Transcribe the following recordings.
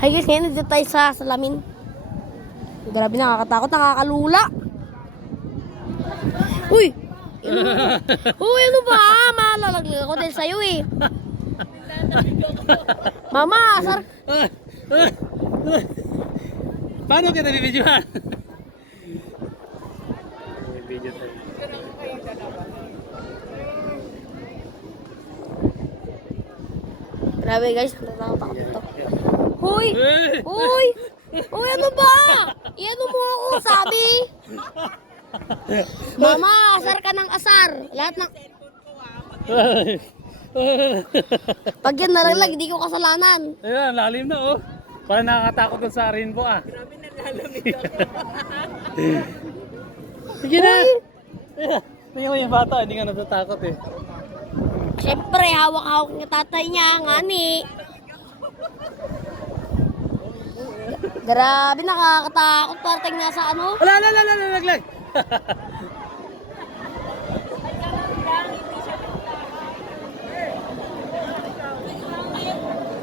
Hi guys, ngayon nandito tayo sa salamin. Grabe, nakakatakot, nakakalula. Uy! Uy, ano ba? Malalaglag ako dahil sa'yo eh. Mama, asar. Paano kita bibidyohan? Video tayo. Grabe guys, natatakot ito. Huy! Huy! Uy, ano ba? Iano mo ako, sabi? Mama, asar ka ng asar. Lahat ng... Pag yan nalaglag, hindi ko kasalanan. Ayan, lalim na oh. Parang nakakatakot dun sa rainbow ah. Grabe nalalamig ako. Sige na. Tingnan mo yung bata, hindi nga natatakot eh. Siyempre, hawak-hawak ng tatay niya, ngani. Grabe, nakakatakot. Parang nasa ano? Wala, laglag.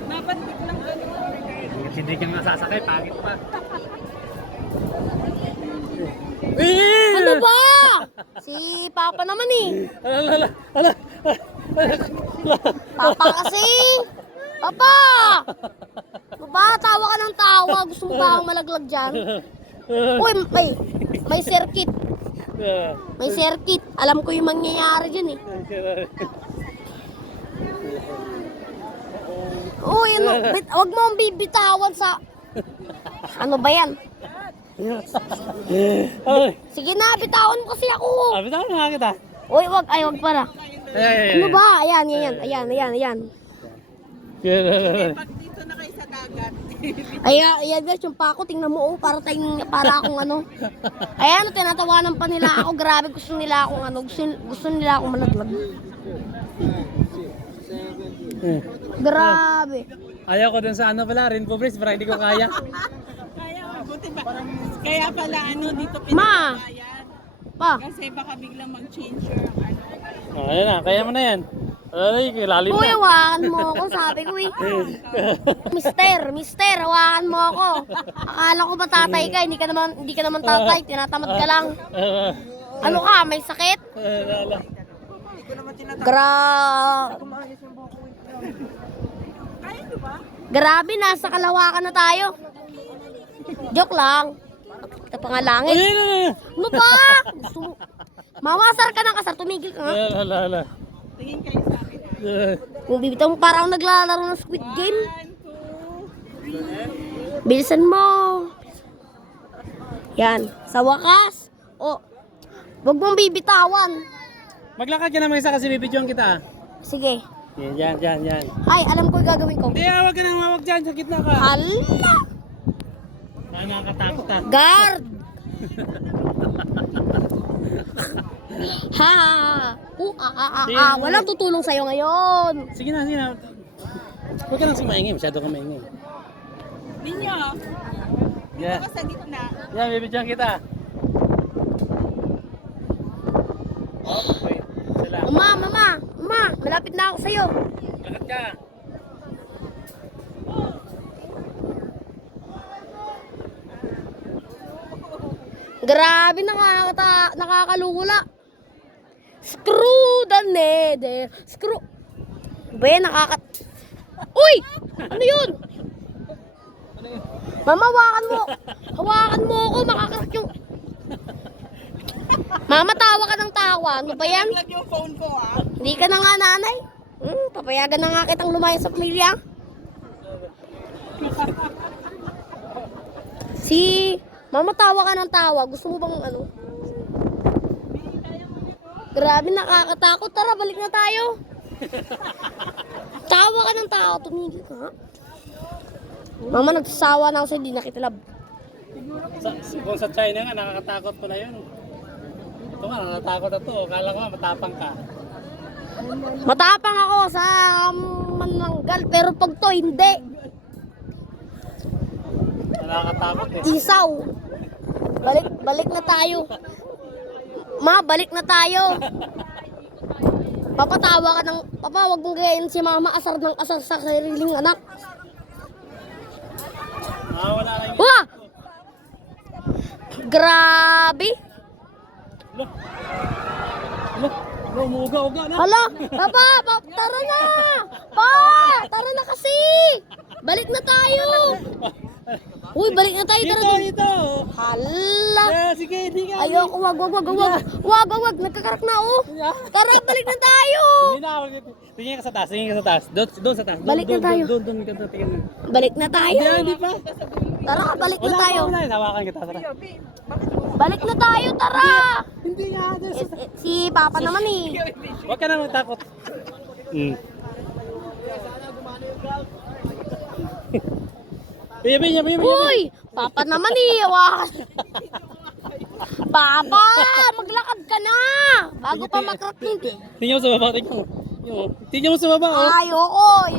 Napantik lang gano'n. Hindi kang nasasakay, pangit pa. Ano ba? Si Papa naman eh. Ala. Papa kasi. Papa! Papa, tawa ka ng tawa. Gusto mo ba akong malaglag dyan? Uy, may circuit. May circuit. Alam ko yung mangyayari dyan eh. Uy, ano? Huwag mo ang bibitawan sa... Ano ba yan? Sige na, bitawan mo kasi ako. Bitawan na kita. Uy, wag para. Ano ba? Ayan. Pag dito na kayo sa dagat. Ayan guys, yung pako, tingnan mo, oh, para akong ano. Ayan, tinatawanan pa nila ako. Grabe, gusto nila akong ano, gusto nila akong malaglag. Grabe. Ayaw ko dun sa ano pala, Rainbow Bridge, para hindi ko kaya. Kaya mabuti ba? Kaya pala ano dito Ma! pinapakayan. Pa, Kasi baka biglang mag-change your ano. Oh, ayan na, kaya mo na yan. Ay, lalim uy, na. hawakan mo ako, sabi ko eh. Mister, hawakan mo ako. Akala ko ba tatay ka? Hindi ka naman tatay, tinatamad ka lang. Ano ka, may sakit? Grabe, nasa kalawakan na tayo. Joke lang. Kita pa nga langit. Ano ba? Gusto mo? Mama, asar ka ng asar. Tumigil ka nga. Ala. Tingin kayo sa akin. Kung bibitaw mo, parang naglalaro ng Squid Game. 1, 2, 3. Bilisan mo. Yan. Sa wakas. O. Huwag mong bibitawan. Maglakad ka na mag-isa kasi bibidyohan kita. Sige. Yan. Ay, alam ko yung gagawin ko. Hindi, huwag ka nang mawag dyan, sa gitna ka. Hala! Nakakatakot ah. Guard! Ha! Walang tutulong sa'yo ngayon. Sige na. Huwag ka nang maingay, masyado ka maingay. Ninyo, Yeah. basta dito na. Yan, bibidyohan kita. Okay, sila. Mama, malapit na ako sa'yo. Lakad ka. Grabe, nakakalula. Screw the nether. Screw. Ba, Uy! Ano yun? Mama, hawakan mo ako, makakarak yung... Mama, tawa ka ng tawa. Ano ba yan? Naglag yung phone ko ah. Hindi ka na nga nanay. Papayagan na nga kitang lumaya sa pamilya. Mama, tawa ka ng tawa. Gusto mo bang ano? Grabe, nakakatakot. Tara, balik na tayo. Tawa ka ng tawa. Tumigil ka nga. Mama, nagsasawa na ako sa'yo. Hindi na kita love. Kung sa China nga, nakakatakot pala yun. Ito nga, nakakatakot na to. Kala ko nga, matapang ka. Matapang ako sa mananggal. Pero pag to, hindi. Nakakatakot eh. Isaw. Balik na tayo. Ma, balik na tayo. Papatawa ka ng... Papa, wag mong gayain si mama asar ng asar sa sariling anak. Grabe. Umuga-uga na. Hala, tara na. Tara na kasi. Balik na tayo. Uy, balik na tayo. Tara doon. Ito. Hala. Sige, hindi ka. Ayoko, wag. Nagkakarak na, oh. Tara, balik na tayo. Hindi na. Tingin ka sa taas. Doon sa taas. Balik na tayo. Doon ka sa tingin. Balik na tayo. Hindi pa. Tara, balik na tayo. Wala. Hawakan kita. Tara. Balik na tayo, tara. Hindi nga. Si Papa naman eh. Huwag ka na matakot. Biya. Uy, Papa naman eh. Hawakan. Papa, maglakad ka na. Bago pa makrating. Tingnan mo sa baba. Tingnan mo sa baba. Oh. Ayoko.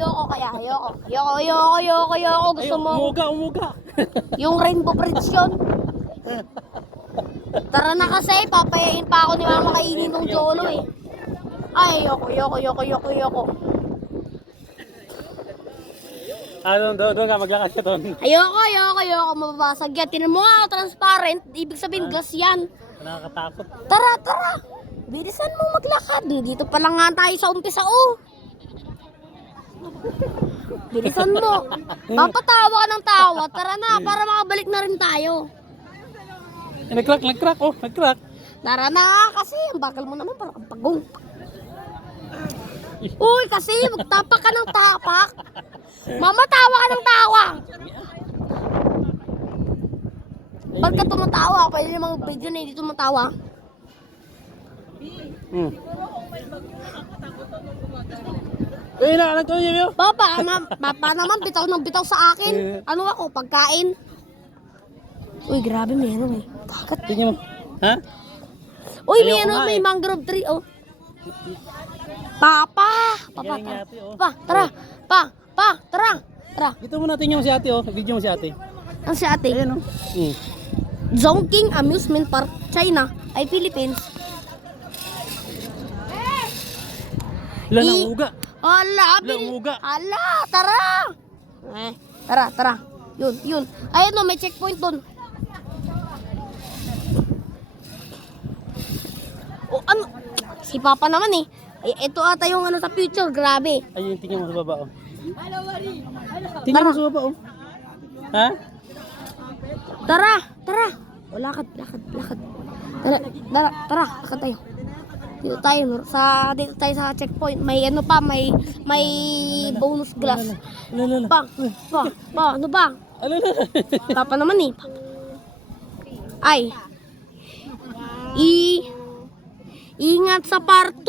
Gusto mo Umuga. yung Rainbow Bridge yun. Tara na kasi, papayain pa ako ni Mama kainin ng Jolo eh. Ay, ayoko. Doon ka, maglakad ka doon. Ayoko, mababasag yan. Tinan mo nga, transparent, ibig sabihin glass yan. Nakakatakot. Tara. Bilisan mo maglakad. Dito pa lang nga tayo sa umpisa, oh. Bilisan mo. Papatawa ka ng tawa. Tara na, para makabalik na rin tayo. Nag-crack. Tara na kasi, ang bakal mo naman, parang pagong. Uy, kasi, magtapak ka ng tapak. Mama, tawa ka ng tawa. Ba't ka tumatawa? Pwede namang video na hindi tumatawa. Nagkakayo. Papa naman, bitaw sa akin. Ano ako, pagkain? Uy, grabe, meron eh. Bakit? Tingnan mo. Ha? Uy, Ayoko nga may eh. mangrove tree, oh. Papa, Galing tara. ate, oh. Tara. Dito mo na tingnan mo si ate, oh. Video mo si ate. Ang si ate, Ayan, oh. Zhongqing Amusement Park, China, ay Philippines. Ilan ang uga? Ala, tara. Tara. Yun. Ayun, no, may checkpoint doon. Oh, ano? Si Papa naman eh. Ito ata yung ano sa future, grabe. Ayun, tingnan mo sa baba, oh. Tingnan mo sa baba, oh. Ha? Tara. O, lakad. Tara, lakad tayo. Dito tayo sa checkpoint. May ano pa, may bonus glass. Pa, ano ba? Papa naman eh. Ay. Ingat sa part 2.